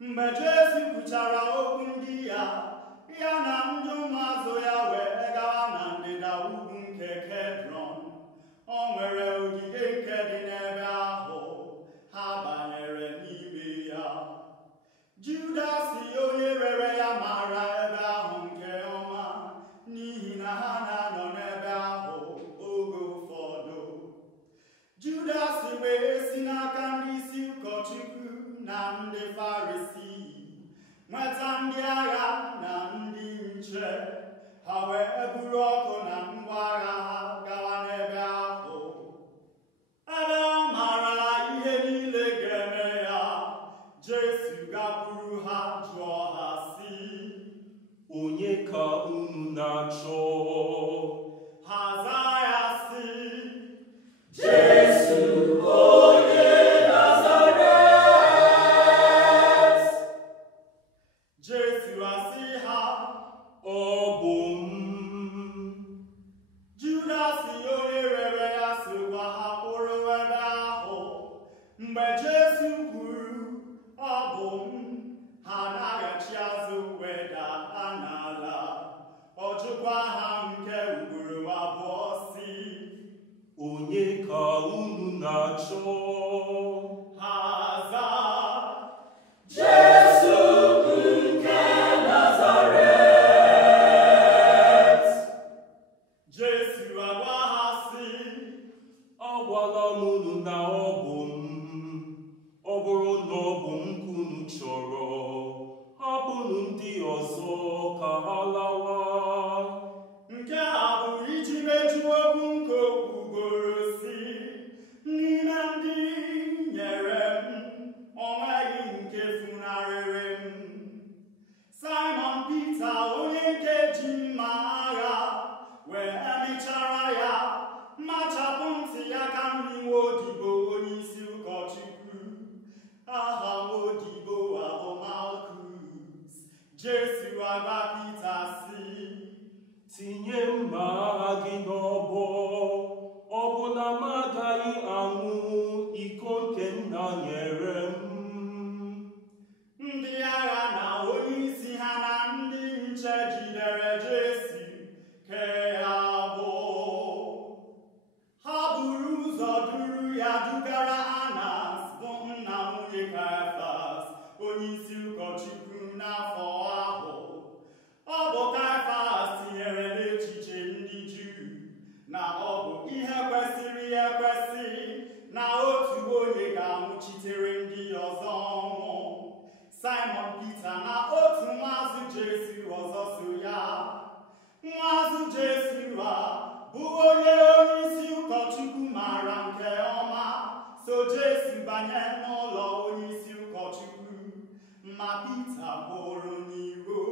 Mgbe Jesu kwuchara okwu ndị ya na ndị ụmụazụ ya wee gawa na ndịda ugwu nke Kedrọn. O nwere ogige nke dị n'ebe ahụ, ha banyere n'ime ya. Judas onye rere ya maara ebe ahụ nke ọma, n'ihi na ha na-anọ n'ebe ahụ oge ụfọdụ. Judas wee si n'aka ndị isi ụkọchukwu na ndị Farisii nweta ndị agha na ndị nche, ha wee buru ọkụ na ngwa agha ha gawa n'ebe ahụ. Ebe ọ maara ihe niile ga-eme ya, Jesu gakwuru ha jụọ ha sị, onye ka unu na-achọ? Ha zaa ya sị, Jesu onye Nazaret. Jesu asị ha, ọ bụ m. Judas onye rere ya sịkwa ha kwụrụ ebe ahụ. Mgbe Jesu kwuru, ọ bụ m, ha na-aghachi azụ weda ha n'ala. Ọ jụkwa ha nke ugboro abụọ sị, onye ka unu na-achọ? ha zaa, Jesu nke Nazaret. Jesu agwa ha sị, Agwala m unu na ọ bụ m. Ọ bụrụ na ọ bụ m ka unu chọrọ, hapụnụ ndị ọzọ ka ha lawa. nke a bụ iji mejuo okwu nke o kwugoro sị, n'ime ndị nyere m, o nweghị nke funarịrị m. Simon Pita onye nke ji mma agha wee mịchara ya, machapụ ntị ya ka nri nwaodibo onye isi ụkọchukwu. Aha nwaodibo ahụ Malkus. Jesu agwa Pita sị, Tinye mma agha gị n'ọbọ, ọ bụ na m agaghị aṅụ iko nke nna nyere m. ndị agha na onyeisi ha na ndị nche jidere Jesu kee ya agbụ. Ha buru ụzọ duru ya dugara Anas bụ nna nwunye Kaịfas onyeisi ụkọchukwu n'afọ ahụ. Ọ bụ Kaịfas tinyere n'echiche ndị Juu na ọ bụ ihe kwesịrị ekwesị na otu onye ga-anwụchitere ndị ọzọ ọnwụ. Simon Pita na otu nwaazụ Jesu ọzọ so ya. Nwaazụ Jesu a bụ onye onyeisi ụkọchukwu maara nke ọma, so Jesu banye n'ụlọ onyeisi ụkọchukwu, ma Pita pụrụ n'iro.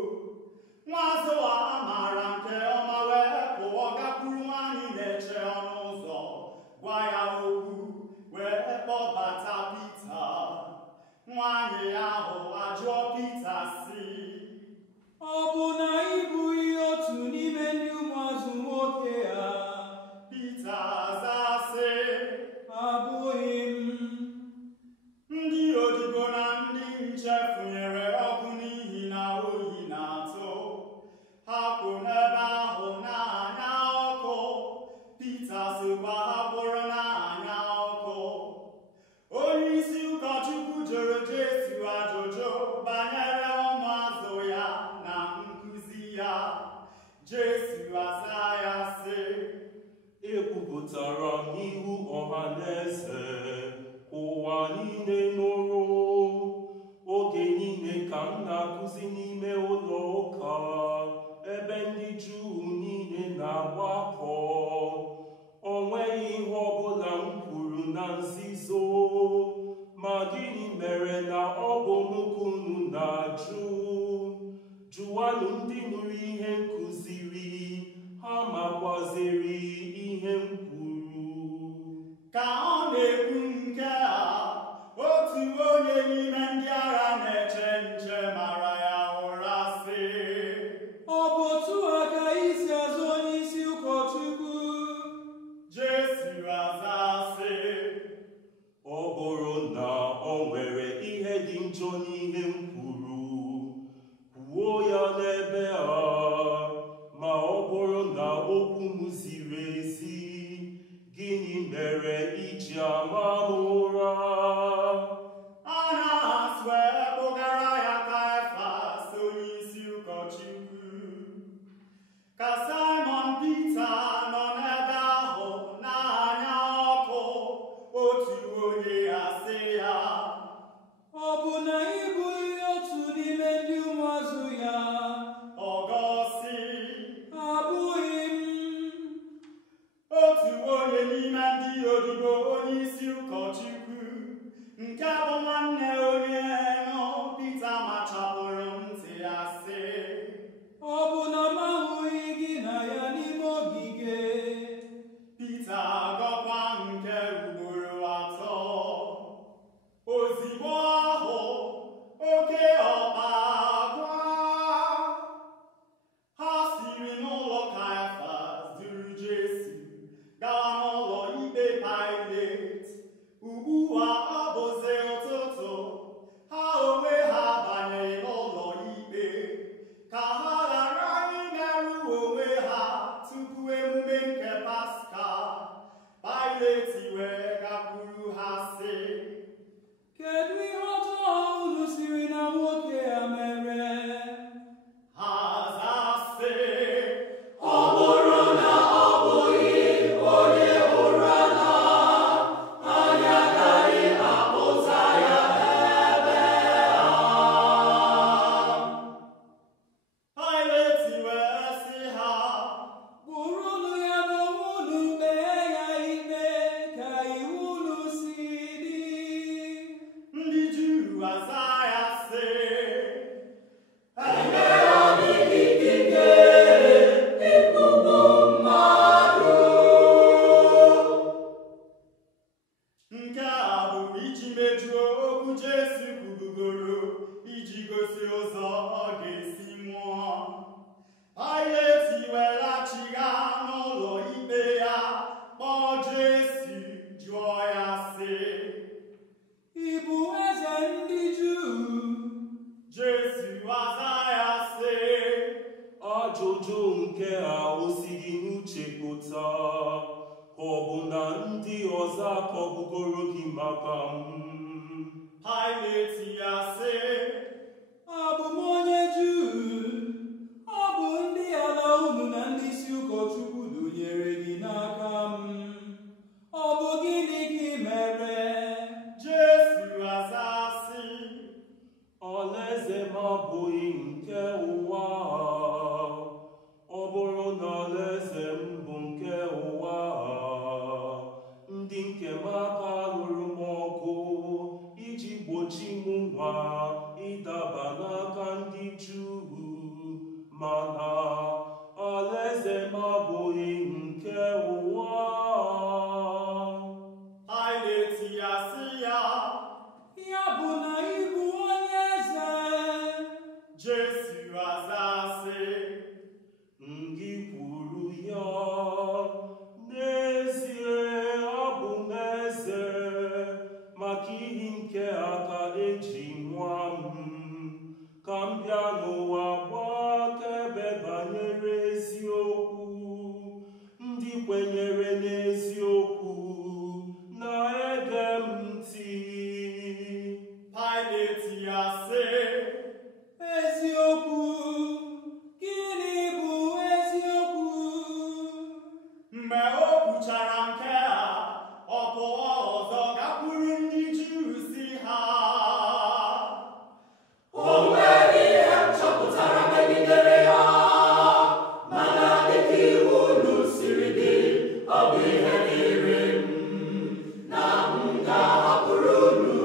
Nwaazụ a maara nke ọma wee pụọ gakwuru nwanyị na-eche ọnụ ụzọ, gwa ya okwu, wee kpọbata Pita. Nwanyị ahụ ajụọ Pita sị, ọ bụ na ị bụghị otu n'ime ndị ụmụazụ nwoke a? Pita zaa sị, Abụghị m. ndị odibo na ndị nche fụnyere ọkụ n'ihi na oyi na-atụ. Ha kwụ n'ebe ahụ na-anya ọkụ. Pita sokwa ha kwụrụ na-anya ọkụ. Onye isi ụkọchukwu jụrụ Jesu ajụjụ banyere ụmụazụ ya na nkuzi ya. Jesu asa ya sị, Ekwupụtara m n'ihu ọha na eze, ụwa niile nụrụ. mere na ọ bụ m ka unu na-ajụ. Jụwanụ ndị nụrụ ihe m kụziri, ha makwaziri ihe m kwuru. Ka ọ na-ekwu nke a, otu onye n'ime ndị agha na-eche nche mara ya ụra sị, ọ bụ otu a ka isi azụ onye isi ụkọchukwu? Jesu aza sị, ọ bụrụ na o nwere ihe dị njọ n'ihe m kwuru, kwuo ya n'ebe a, ma ọ bụrụ na okwu m ziri ezi, gịnị mere iji ama m ụra? Anas wee kpụgara ya Kaịfas onyeisi ụkọchukwu. Ka Simon Pita nọ n'ebe ahụ na-anya ọkụ, otu onye asị ya, Ọ bụ na ị bụghị otu n'ime ndị ụmụazụ ya? ọ gọsị, Abụghị m. otu onye n'ime ndị odibo onyeisi ụkọchukwu, nke bụ nwanne onye nọ Pita machapụrụ ntị ya sị, Ọ bụ na m ahụghị gị na ya n'ime ogige? Pita agọkwa nke ugboro atọ. Ozigbo ahụ oke ọkpa akwa. Ha siri n'ụlọ Kaịfas duru Jesu gaa n'ụlọ ikpe Pilet. Ugbu a ọ bụzi ụtụtụ, ha onwe ha banyeghị n'ụlọ ikpe ka ha ghara imerụ onwe ha tupu emume nke Paska. Pilet wee gakwuru ha sị, Kedu ihe ọjọọ unu siri na nwoke a mere? ha zaa sị, Ọ bụrụ na ọ bụghị onye ụra na anyị agaghị akpụta ya ebe a. Pilet wee sị ha, Bụrụnụ ya n'onwe unu kpee ya ikpe ka iwu unu si dị. ndị Juu aza ya sị, Enyere anyị ikike ịkpụgbu mmadụ. nke a bụ iji mejuo okwu Jesu kwubugoro iji gosi ụzọ ọ ga-esi nwụọ. Pilet weghachigha n'ụlọ ikpe ya, kpọọ Jesu jụọ ya sị, Ị bụ eze ndị Juu? Jesu aza ya sị, Ajụjụ nke a o sighị n'uche pụta, ka ọ bụ na ndị ọzọ akọbugoro gị maka m? Pilet ya sị, Abụ m onye Juu. Ọ bụ ndị ala unu na ndị isi ụkọchukwu dụnyere gị n'aka m. Ọ bụ gịnị ka ị mere? Jesu aza sị, Alaeze m abụghị nke ụwa a. Ọ bụrụ na alaeze m bụ nke ụwa a, ndị nke m aka lụrụ m ọgụ iji gbochi m nwa ịdaba n'aka ndị Juu, mana alaeze m abụghị nke ụwa a. Pilet ya sị ya, Ya bụ na ị bụ onye eze? Jesu aza sị, Gị kwuru ya, n'ezie abụ m eze, maka ihe nke aka eji nwa m, ka m bịa n'ụwa gbaa akaebe banyere eziokwu. Ndị kwenyere n'eziokwu na-ege m ntị. Pilet ya sị, Eziokwu? Gịnị bụ eziokwu? mgbe o kwuchara nke a, ọ pụọ ọzọ gakwuru ndị Juu sị ha, O nweghị ihe m chọpụtara megidere ya, mana dịka iwu unu siri dị, ọ bụ ihe dịrị m na m ga-ahapụrụ unu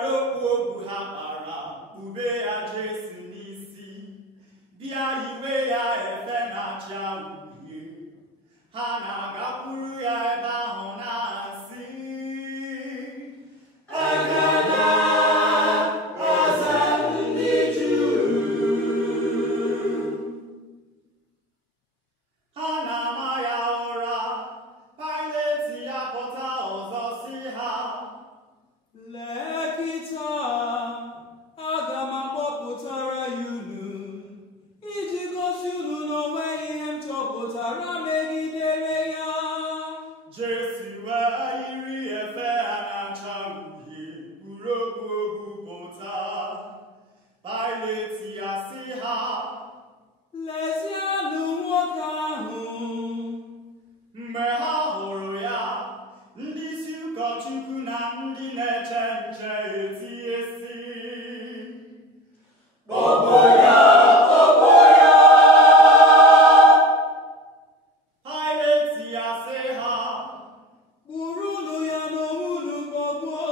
were okpu ogwu ha kpara kpube ya Jesu n'isi, bịa yiwe ya efe na-acha uhie. Ha na-agakwuru ya ebe ahụ na-asị, Ekele, eze ndị Juu. ha na-ama ya ụra. Paịlet ya pụta ọzọ sị ha, Lee kịta, aga m akpọpụtara ya unu, iji gosi unu na o nweghị ihe m chọpụtara megidere ya. Jesu wee yiri efe ya na-acha uhie, kpuru okpu ogwu pụta. Paịlet ya sị ha, Lezienụ nwoke ahụ. mgbe ha hụrụ ya, ndị isi ụkọchukwu na ndị na-eche nche etie sị, Kpọgbuo ya, kpọgbuo ya. Paịlet ya sị ha, Kpụrụnụ ya n'onwe unu kpọgbuo,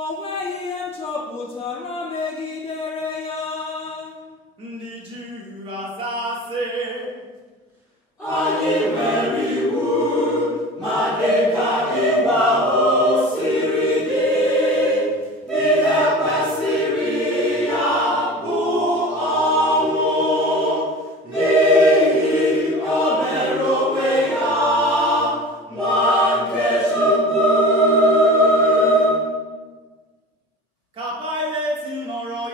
o nweghị ihe m chọpụtara megidere ya. ndị Juu aza sị, Anyị mere iwu, ma dịka iwu ahụ siri dị, ihe kwesịrị ya bụ ọnwụ, n'ihi o mere onwe ya nwa nke Chukwu. ka Paịlet nọrọ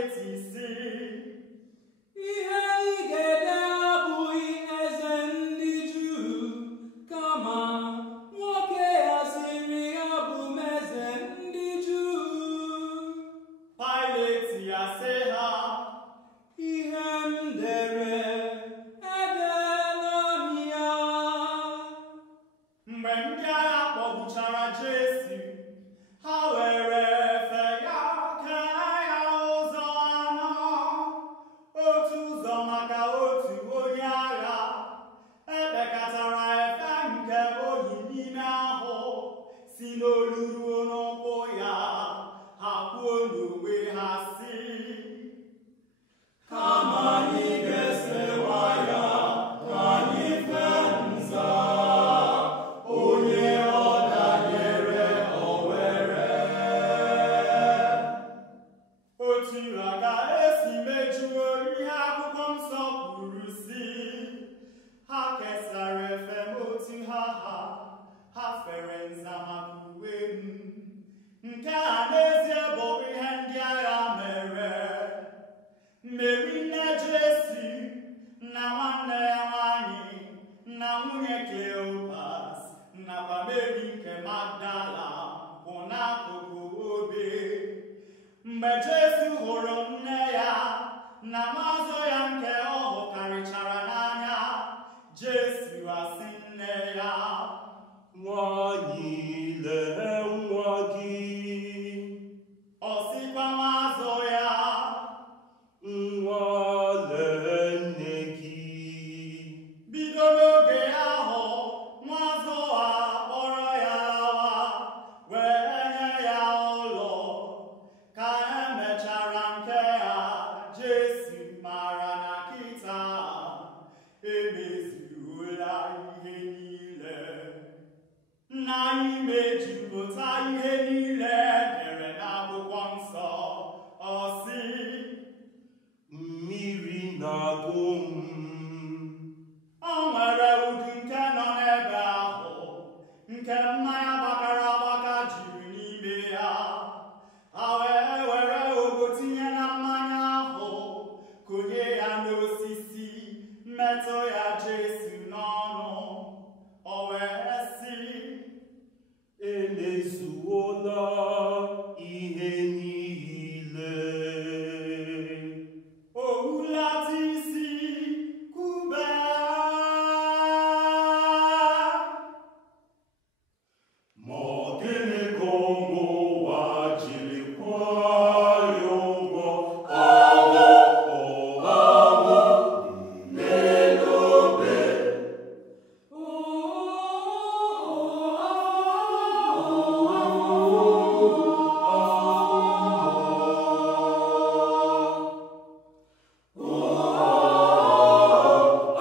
Pilet sị, ihe ị ga-ede abụghị eze ndị Juu, kama nwoke ya sịrị ya bụ m eze ndị Juu. Pilet ya sị ha, ihe m dere edeela m ya. mgbe ndị agha kpọgbuchara Jesu, ha were efe ya kee ya ụzọ anọ, otu ụzọ maka otu onye agha. Ekpekọtara efe nke oyi n'ime ahụ, si n'olu ruo n'ụkwụ ya. Ha kwuo n'onwe ha sị, kama anyị ga-esewa ya ka anyị fee nza, onye ọ danyere o were. otu a ka esi mejuo ihe akwụkwọ nsọ kwuru sị, ha kesara efe m otu ha fere nza maka uwe m. Nke a n'ezie bụ ihe ndị agha mere. Meri nne Jesu na nwanne ya nwanyị na nwunye Kleopas nakwa Meri nke Magdala kwụ n'akụkụ obe. Mgbe Jesu hụrụ nne ya na nwaazụ ya nke ọ hụkarịchara n'anya, Jesu asị nne ya, Nwanyị, lee nwa gị. ọ sịkwa nwaazụ ya, Nwa, lee nne gị. bido n'oge ahụ, nwaazụ a kpọrọ ya lawa, wee nye ya ụlọ. Ka emechara nke a, Jesu mara na kịta emezuola ihe niile. Na imejupụta ihe niile dere n'akwụkwọ nsọ, ọ sị, Mmiri na-agụ m. o nwere udu nke nọ n'ebe ahụ, nke mmanya gbakara agbaka juru n'ime ya. Ha wee were ogbo tinye na mmanya ahụ, konye ya n'osisi, metụ ya Jesu n'ọnụ. O wee sị, Emezuola ihe niile. o hulata isi kube. Ma ọ gịnị ka ụmụ ụwa jiri kwụọ ya ụgwọ ọnwụ n'elu obe?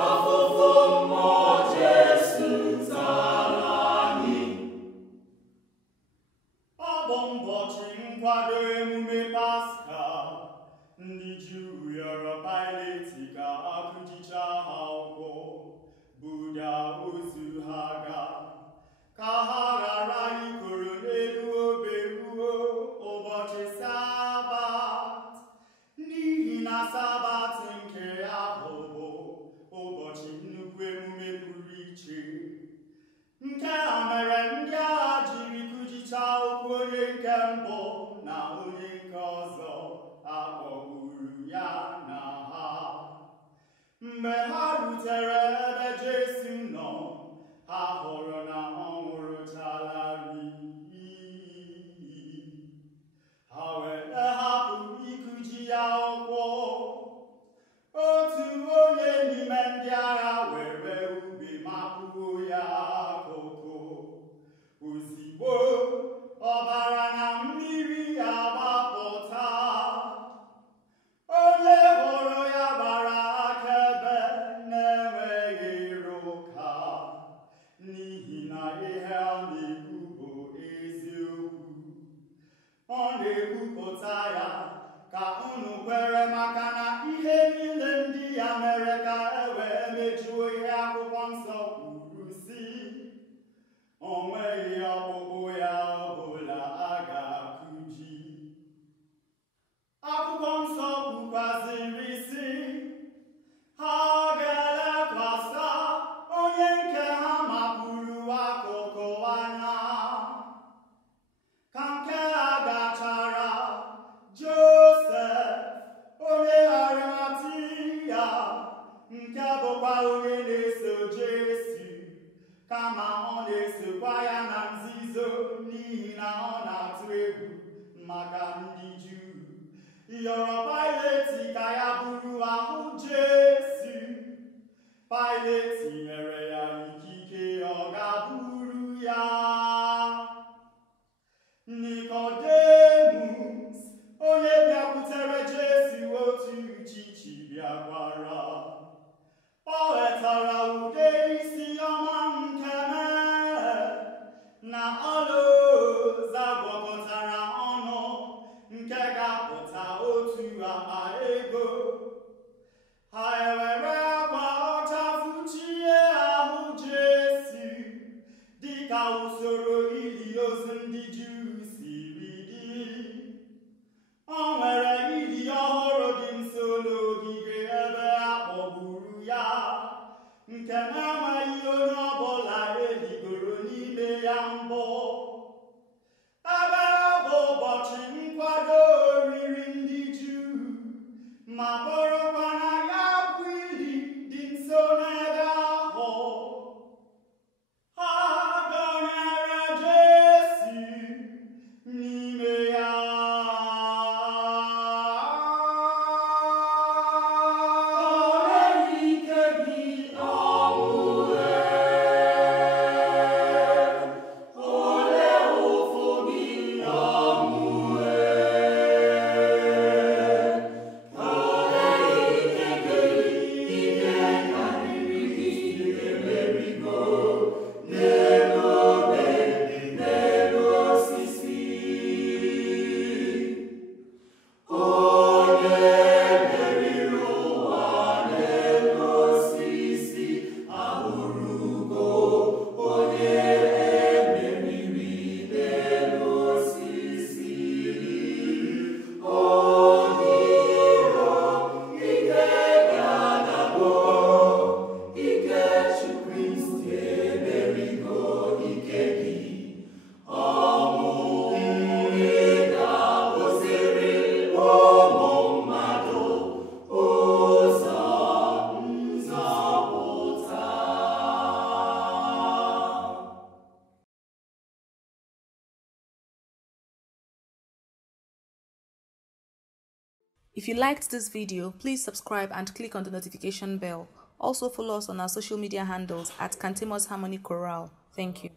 Afụfụ mmụọ Jesu zara anyị. Ọ bụ ụbọchị nkwado emume Paska. Ndị Juu rịọrọ Pilet ka akụjicha ha ụkwụ, buga ozu ha ga, ka ha ghara ikoro n'elu obe ruo ụbọchị Sabat, n'ihi na Sabat nke ahụ bụ ụbọchị nnukwu emume pụrụ iche. Nke a mere ndị agha jiri kụjicha ụkwụ onye nke mbụ na onye nke ọzọ akpọgburu ya na ha. Mgbe ha rutere ebe Jesu nọ, ha hụrụ na ọ nwụrụchalarị. Ha wee hapụ ịkụji ya ụkwụ. Otu onye n'ime ndị agha were ube mapuo ya akụkụ. Ozugbo ọbara na mmiri agbapụta. Onye hụrụ ya gbara akaebe na-enweghị ịrụ ụka, n'ihi na ihe ọ na-ekwu bụ eziokwu. Ọ na-ekwupụta ya ka unu kwere, maka na ihe niile ndị ya mere ka e wee mejuo ihe akwụkwọ nsọ kwuru sị, o nweghị ọkpụkpụ ya ọbụla a ga-akụji. Akwụkwọ nsọ yọrọ Paịlet ka ya buru ahụ Jesu. Paịlet nyere ya ikike ọ ga-buru ya. Nikodemus, onye bịakwutere Jesu otu uchichi bịakwara. O wetara ude isi ọma nke mere na ọlaọcha gwakọtara ọnụ nke ga-apụta otu akpa ego. Ha ewere akwa ọcha fụchie ahụ Jesu dịka usoro ili ozu ndị Juu siri dị. O nwere ili ọhụrụ dị nso n'ogige ebe a kpọgburu ya, nke na-enweghị onye ọbụla eligoro n'ime ya mbụ. Ebe ọ bụ ụbọchị nkwado oriri ndị Juu, ma bụrụkwa na ya bụ ili dị nso n'ebe ahụ. Ha dọnyere Jesu n'ime ya. If you liked this video, please subscribe and click on the notification bell. Also follow us on our social media handles at Cantimos Harmony Chorale. Thank you.